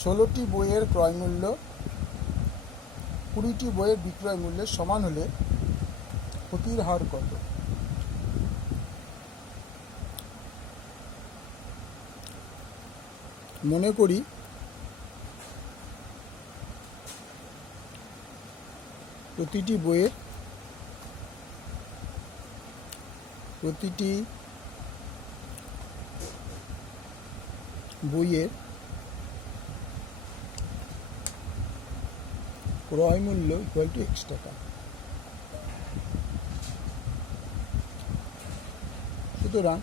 ষোলোটি বইয়ের ক্রয়মূল্য 20টি বইয়ের বিক্রয় মূল্যের সমান হলে ক্ষতির হার কত? মনে করি প্রতিটি বইয়ের ক্রয় মূল্য ইকুয়াল টু X টাকা। সুতরাং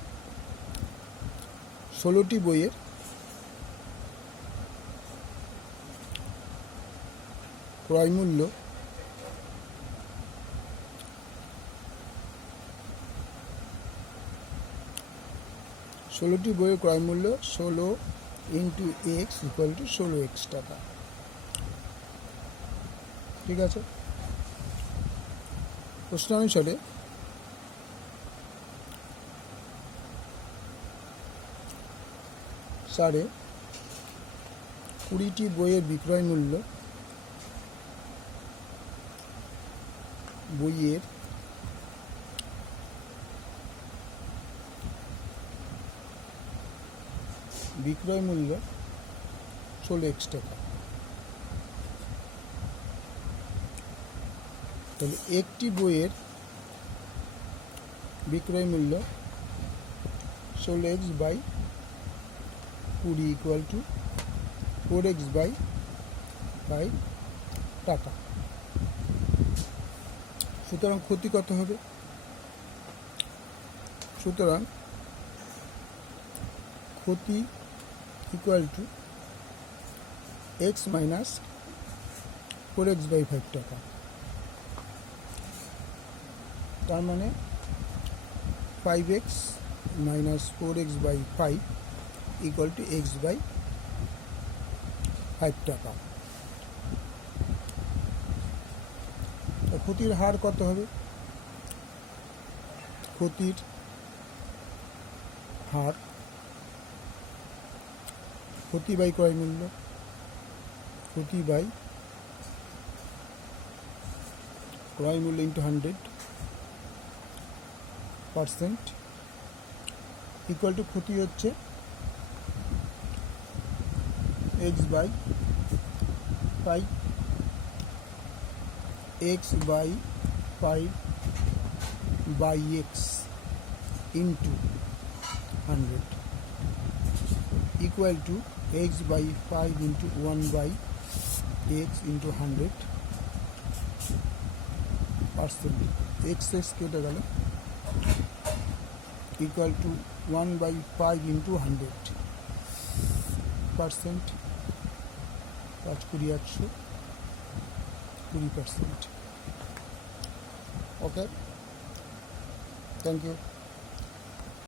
16টি বইয়ের ক্রয় মূল্য ষোলো into x equal to 16x টাকা। ঠিক আছে। প্রশ্নানুসারে সাড়ে 20টি বইয়ের বিক্রয় মূল্য বইয়ের বিক্রয় মূল্য 16x টাকা। তাহলে একটি বইয়ের বিক্রয় মূল্য 16x by 20 equal to 4x by 5 টাকা। সুতরাং ক্ষতি কত হবে? সুতরাং ক্ষতি equal to x minus 4x by 5 টাকা। তার মানে 5x minus 4x by 5 equal to x by 5 টাকা। ক্ষতির হার কত হবে? ক্ষতির হার ক্ষতি বাই ক্রয় মূল্য, ক্ষতি বাই ক্রয় মূল্য ইন্টু 100% ইকুয়াল টু ক্ষতি হচ্ছে x by 5 x by 5 by x into 100 equal to x by 5 into 1 by x into 100%। x কেটে গেল equal to 1 by 5 into 100%। 5 20 100 20%। Okay, thank you.